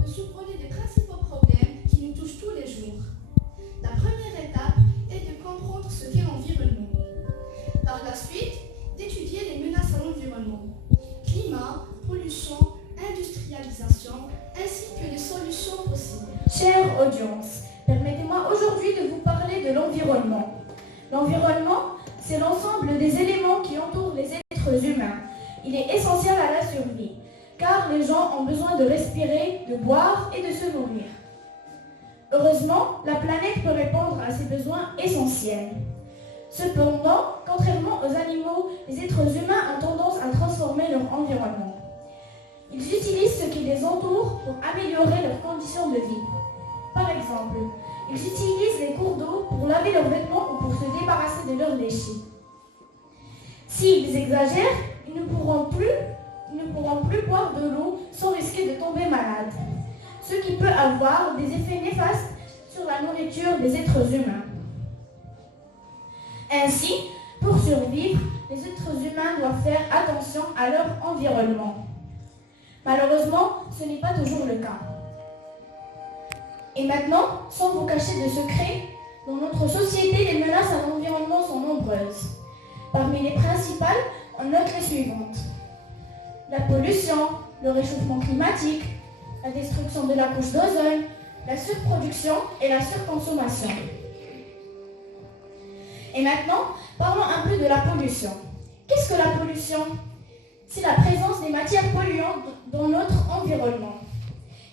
peut survoler les principaux problèmes qui nous touchent tous les jours. La première étape est de comprendre ce qu'est l'environnement. Par la suite, d'étudier les menaces à l'environnement. Climat, pollution, industrialisation, ainsi que les solutions possibles. Chère audience, permettez-moi aujourd'hui de vous parler de l'environnement. L'environnement, c'est l'ensemble des éléments qui entourent les êtres humains. Il est essentiel à la survie, car les gens ont besoin de respirer, de boire et de se nourrir. Heureusement, la planète peut répondre à ces besoins essentiels. Cependant, contrairement aux animaux, les êtres humains ont tendance à transformer leur environnement. Ils utilisent ce qui les entoure pour améliorer leurs conditions de vie. Par exemple, ils utilisent les cours d'eau pour laver leurs vêtements ou pour se débarrasser de leurs déchets. S'ils exagèrent, ils ne pourront plus boire de l'eau sans risquer de tomber malades, ce qui peut avoir des effets néfastes sur la nourriture des êtres humains. Ainsi, pour survivre, les êtres humains doivent faire attention à leur environnement. Malheureusement, ce n'est pas toujours le cas. Et maintenant, sans vous cacher de secrets, dans notre société, les menaces à l'environnement sont nombreuses. Parmi les principales, on note les suivantes. La pollution, le réchauffement climatique, la destruction de la couche d'ozone, la surproduction et la surconsommation. Et maintenant, parlons un peu de la pollution. Qu'est-ce que la pollution ? C'est la présence des matières polluantes dans notre environnement.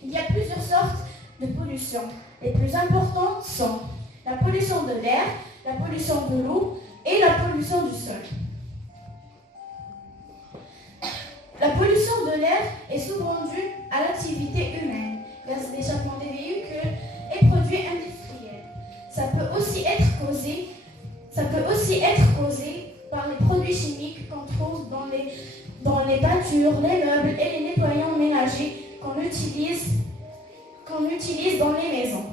Il y a plusieurs sortes de pollution. Les plus importantes sont la pollution de l'air, la pollution de l'eau et la pollution du sol. La pollution de l'air est souvent due à l'activité humaine, gaz d'échappement des véhicules et produits industriels. Ça peut aussi être causé par les produits chimiques qu'on trouve dans les peintures, les meubles et les nettoyants ménagers qu'on utilise dans les maisons.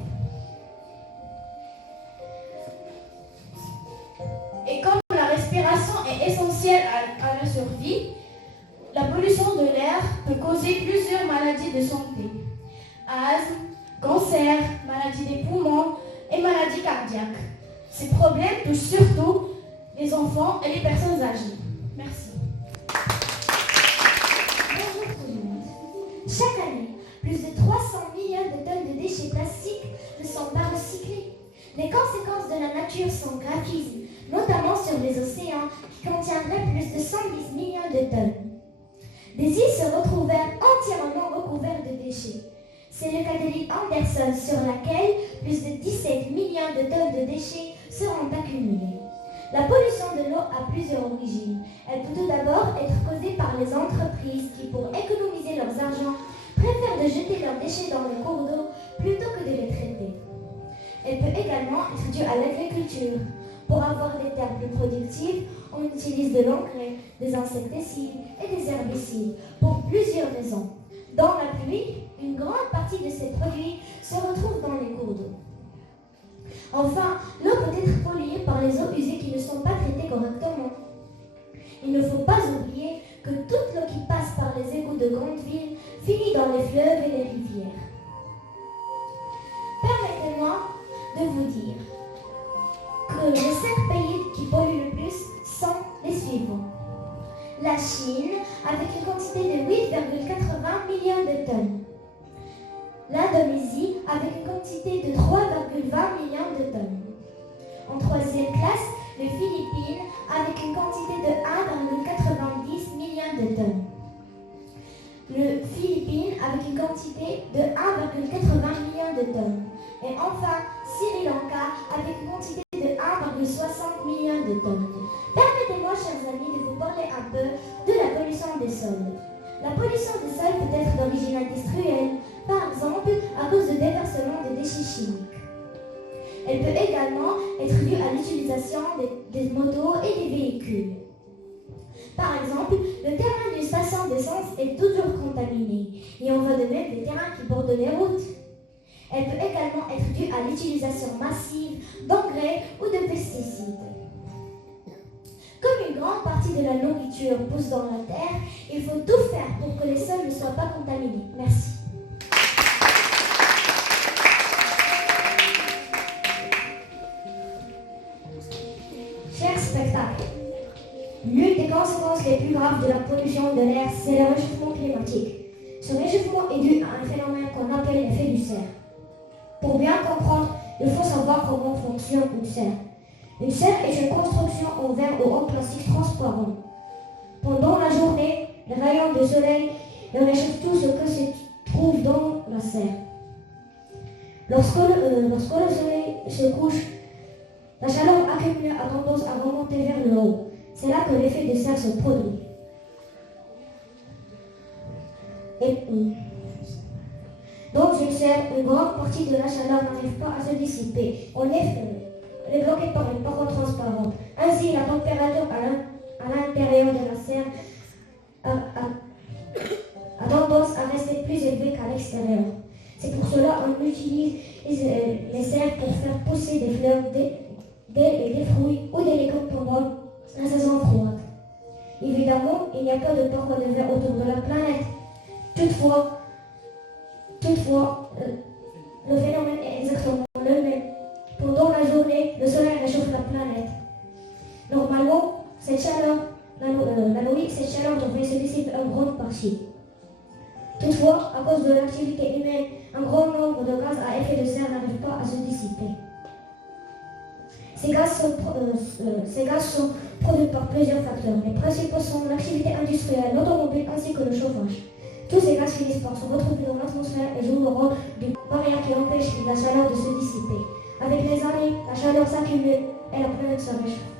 Et comme la respiration est essentielle à la survie, la pollution de l'air peut causer plusieurs maladies de santé. Asthme, cancer, maladies des poumons et maladies cardiaques. Ces problèmes touchent surtout les enfants et les personnes âgées. Merci. Bonjour tout le monde. Chaque année, plus de 300 millions de tonnes de déchets plastiques ne sont pas recyclés. Les conséquences de la nature sont gravissimes, notamment sur les océans qui contiendraient plus de 110 millions de tonnes. Des îles se retrouvèrent entièrement recouvertes de déchets. C'est le cas de l'île Anderson sur laquelle plus de 17 millions de tonnes de déchets seront accumulés. La pollution de l'eau a plusieurs origines. Elle peut tout d'abord être causée par les entreprises qui, pour économiser leurs argent, préfèrent de jeter leurs déchets dans les cours d'eau plutôt que de les traiter. Elle peut également être due à l'agriculture. Pour avoir des terres plus productives, on utilise de l'engrais, des insecticides et des herbicides pour plusieurs raisons. Dans la pluie, une grande partie de ces produits se retrouvent dans les cours d'eau. Enfin, l'eau peut être polluée par les eaux usées qui ne sont pas traitées correctement. Il ne faut pas oublier que toute l'eau qui passe par les égouts de grandes villes finit dans les fleuves et les rivières. Permettez-moi de vous dire que les 5 pays qui polluent le plus sont les suivants. La Chine, avec une quantité de 8,80 millions de tonnes. L'Indonésie, avec une quantité de 3,20 millions de tonnes. En 3e classe, les Philippines, avec une quantité de 1,90 millions de tonnes. Le Philippines, avec une quantité de 1,80 millions de tonnes. Et enfin, Sri Lanka, avec une quantité de 1,60 millions de tonnes. Permettez-moi, chers amis, de vous parler un peu de la pollution des sols. La pollution des sols peut être d'origine industrielle, par exemple à cause de déversement de déchets chimiques. Elle peut également être due à l'utilisation des motos et des véhicules. Par exemple, le terrain d'une station d'essence est toujours contaminé, et on va de même des terrains qui bordent les routes. Elle peut également être due à l'utilisation massive d'engrais ou de pesticides. Comme une grande partie de la nourriture pousse dans la terre, il faut tout faire pour que les sols ne soient pas contaminés. Merci. pollution de l'air, c'est le réchauffement climatique. Ce réchauffement est dû à un phénomène qu'on appelle l'effet du serre. Pour bien comprendre, il faut savoir comment fonctionne une serre. Une serre est une construction en verre ou en plastique transparent. Pendant la journée, les rayons du soleil réchauffent tout ce que se trouve dans la serre. Lorsque le soleil se couche, la chaleur accumulée a tendance à remonter vers le haut. C'est là que l'effet de serre se produit. Dans une serre, une grande partie de la chaleur n'arrive pas à se dissiper. On est bloqué par une paroi transparente. Ainsi, la température à l'intérieur de la serre a tendance à rester plus élevée qu'à l'extérieur. C'est pour cela qu'on utilise les serres pour faire pousser des fleurs, des fruits ou des légumes pendant la saison froide. Évidemment, il n'y a pas de paroi de verre autour de la planète. Toutefois, le phénomène est exactement le même. Pendant la journée, le soleil réchauffe la planète. Normalement, la nuit, cette chaleur devrait se dissiper en grande partie. Toutefois, à cause de l'activité humaine, un grand nombre de gaz à effet de serre n'arrivent pas à se dissiper. Ces gaz sont produits par plusieurs facteurs. Les principaux sont l'activité industrielle, l'automobile ainsi que le chauffage. Tous ces gaz finissent par se retrouver dans l'atmosphère et jouent le rôle d'une barrière qui empêche la chaleur de se dissiper. Avec les années, la chaleur s'accumule et la planète se réchauffe.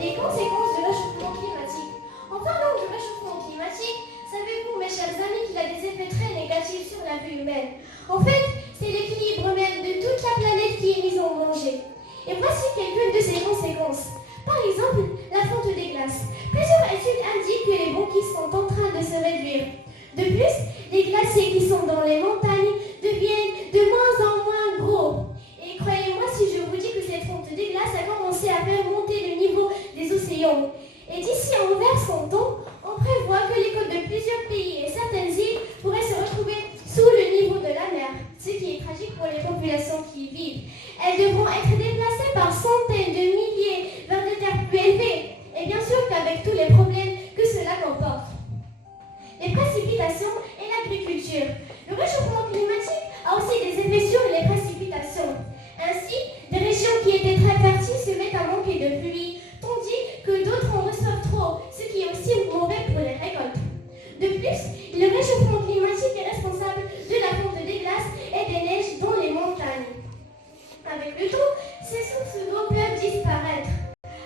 Les conséquences de réchauffement climatique. En parlant du réchauffement climatique, savez-vous, mes chers amis, qu'il a des effets très négatifs sur la vie humaine. En fait, c'est l'équilibre même de toute la planète qui est mise en danger. Et voici quelques de ses conséquences. Par exemple, la fonte des glaces. Plusieurs études indiquent que les banquises sont en train de se réduire. De plus, les glaciers qui sont dans les montagnes deviennent de moins en moins gros. Et croyez-moi si je vous dis que cette fonte des glaces a commencé à faire monter le niveau des océans. Et d'ici envers 100 ans, on prévoit que les côtes de plusieurs pays et certaines îles pourraient se retrouver sous le niveau de la mer, ce qui est tragique pour les populations qui y vivent. Elles devront être déplacées par centaines de milliers vers des terres plus élevées, et bien sûr qu'avec tous les problèmes que cela comporte. Les précipitations et l'agriculture. Le réchauffement climatique a aussi des effets sur les précipitations. Ainsi, des régions qui étaient très fertiles se mettent à manquer de pluie, tandis que d'autres en reçoivent trop, ce qui est aussi mauvais pour les récoltes. De plus, le réchauffement climatique est responsable de la fonte des glaces et des neiges dans les montagnes. Avec le temps, ces sources d'eau peuvent disparaître.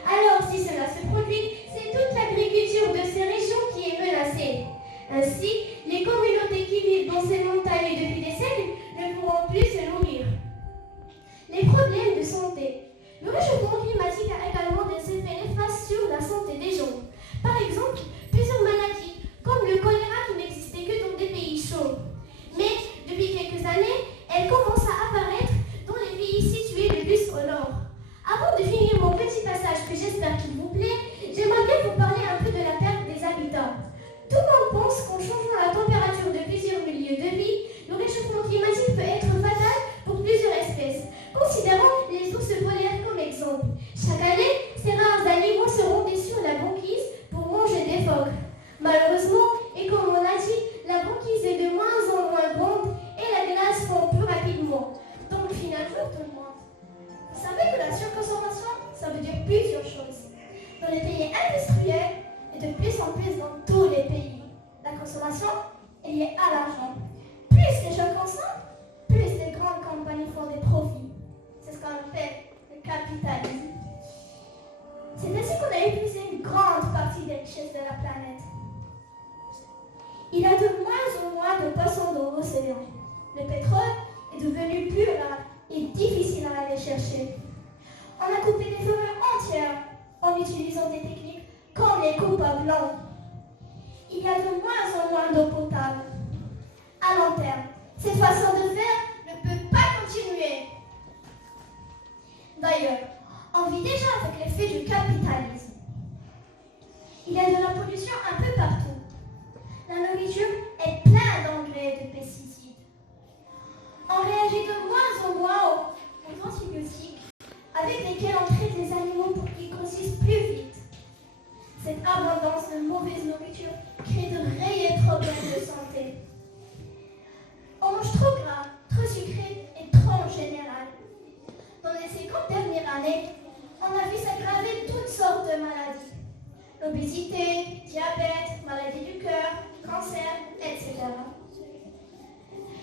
Alors, si cela se produit, c'est toute l'agriculture de ces régions qui est menacée. Ainsi, les communautés qui vivent dans ces montagnes depuis des siècles ne pourront plus se nourrir. Les problèmes de santé. Le réchauffement climatique a également des effets néfastes sur la santé des gens. Par exemple, plusieurs maladies, comme le choléra qui n'existait que dans des pays chauds. Mais depuis quelques années, elles commencent à apparaître dans les pays situés le plus au nord. Avant de finir mon petit passage que j'espère qu'il vous plaît, j'aimerais bien vous parler un peu de la perte des habitats. Tout le monde pense qu'en changeant la température de plusieurs milieux de vie, le réchauffement climatique peut être fatal pour plusieurs espèces. Considérons les ours polaires comme exemple. Chaque année, ces rares animaux se rendaient sur la banquise pour manger des phoques. Malheureusement, et comme on l'a dit, la banquise est de moins en moins grande et la glace fond plus rapidement. Donc finalement, tout le monde. Vous savez que la surconsommation, ça veut dire plusieurs choses. Dans les pays industriels et de plus en plus dans tous les pays, la consommation est liée à l'argent. Plus les gens consomment, plus les grandes compagnies font des profits. C'est ce qu'on appelle le capitalisme. C'est ainsi qu'on a épuisé une grande partie des richesses de la planète. Il y a de moins en moins de poissons dans l'océan. Le pétrole est devenu plus rare et difficile à aller chercher. On a coupé des forêts entières en utilisant des techniques comme les coupes à blanc. Il y a de moins en moins d'eau potable. À long terme, cette façon de faire ne peut pas continuer. D'ailleurs, on vit déjà avec l'effet du capitalisme. Il y a de la pollution un peu partout. La nourriture est pleine d'engrais et de pesticides. On On réagit de moins en moins aux antibiotiques avec lesquels on traite les animaux pour qu'ils grossissent plus vite. Cette abondance de mauvaise nourriture crée de réels problèmes de santé. On mange trop gras, trop sucré et trop en général. Dans les 50 dernières années, on a vu s'aggraver toutes sortes de maladies. L'obésité, diabète, maladie du cœur, cancer, etc.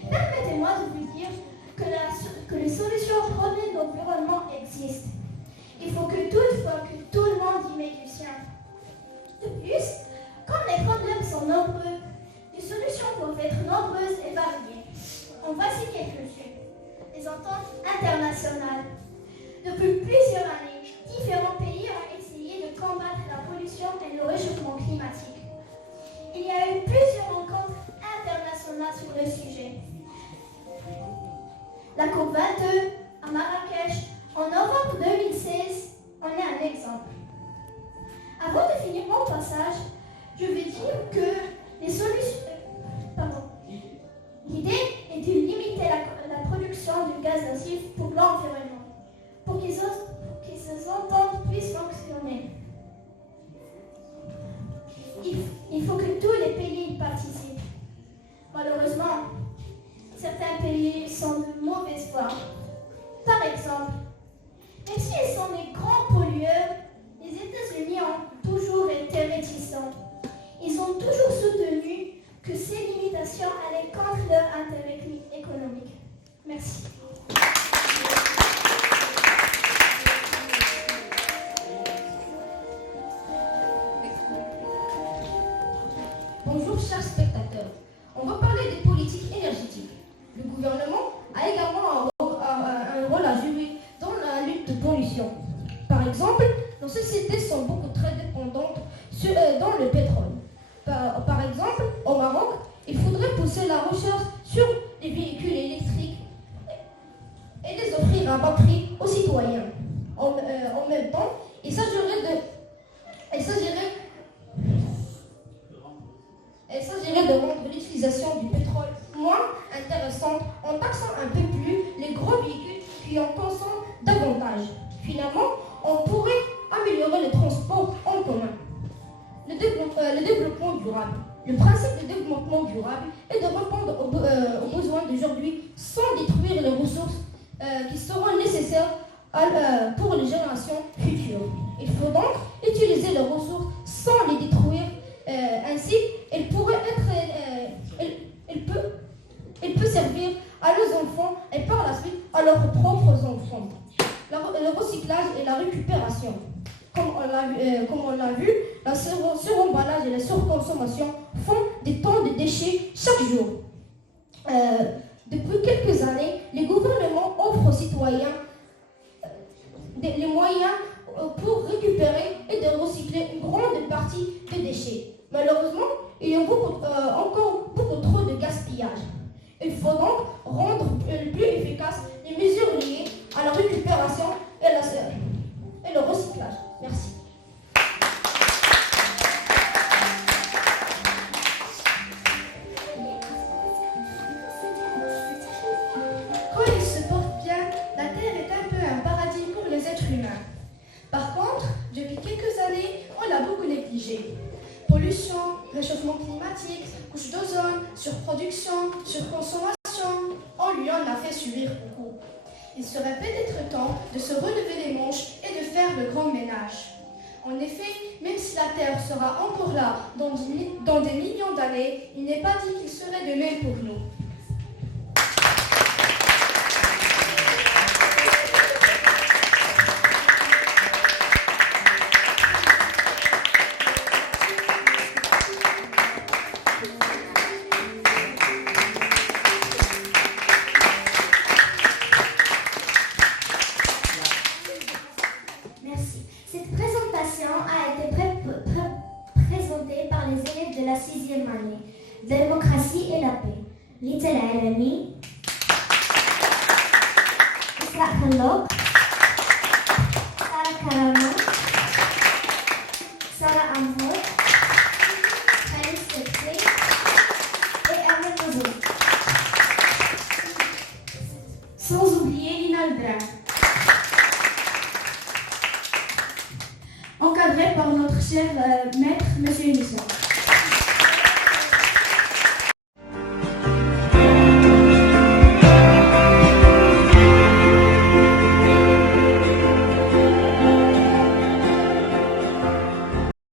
Permettez-moi de vous dire que les solutions aux problèmes d'environnement existent. Il faut que toutefois que tout le monde y mette du sien. De plus, comme les problèmes sont nombreux, les solutions doivent être nombreuses et variées. En voici quelques-unes. Les ententes internationales. Depuis plusieurs années, différents pays ont essayé de combattre la pollution et le réchauffement climatique. Il y a eu plusieurs rencontres internationales sur le sujet. La COP22 à Marrakech en novembre 2016 en est un exemple. Avant de finir mon passage, je veux dire que les solutions. L'idée est de limiter la production de gaz nocifs pour l'environnement, pour que ces ententes puissent fonctionner. Il faut que tous les pays y participent. Malheureusement, certains pays sont de mauvaise foi. Par exemple, même s'ils sont des grands pollueurs, les États-Unis ont toujours été réticents. Ils ont toujours soutenu que ces limitations allaient contre leur intérêt économique. Merci. Bonjour chers spectateurs, on va parler des politiques énergétiques. Le gouvernement a également un rôle à jouer dans la lutte de pollution. Par exemple, nos sociétés sont beaucoup très dépendantes dans le pétrole. Par exemple, au Maroc, il faudrait pousser la recherche sur les véhicules électriques et les offrir à bas prix aux citoyens. En même temps, il s'agirait de rendre l'utilisation du pétrole moins intéressante en taxant un peu plus les gros véhicules qui en consomment davantage. Finalement, on pourrait améliorer les transports en commun. Le développement durable. Le principe du développement durable est de répondre aux besoins d'aujourd'hui sans détruire les ressources qui seront nécessaires pour les générations futures. Il faut donc utiliser les ressources sans les détruire. Ainsi, elle peut servir à nos enfants et par la suite à leurs propres enfants. Le recyclage et la récupération. Comme on l'a vu, la suremballage et la surconsommation font des tonnes de déchets chaque jour. Depuis quelques années, les gouvernements offrent aux citoyens les moyens pour récupérer et de recycler une grande partie des déchets. Malheureusement, il y a encore beaucoup trop de gaspillage. Il faut donc rendre plus efficaces les mesures liées à la récupération et le recyclage. Merci. Quand il se porte bien, la Terre est un peu un paradis pour les êtres humains. Par contre, depuis quelques années, on l'a beaucoup négligé. Pollution, réchauffement climatique, couche d'ozone, surproduction, surconsommation, on lui en a fait subir beaucoup. Il serait peut-être temps de se relever les manches et de faire le grand ménage. En effet, même si la Terre sera encore là dans des millions d'années, il n'est pas dit qu'il serait de même pour nous. Merci. Cette présentation a été présentée par les élèves de la 6e année. Démocratie et la paix. Rita El-Alami, Isra Khalok, Sarah Karama, Sarah Amho, Khalis Tepsi et Ahmed Mazouk. encadré par notre cher maître, M. Michel.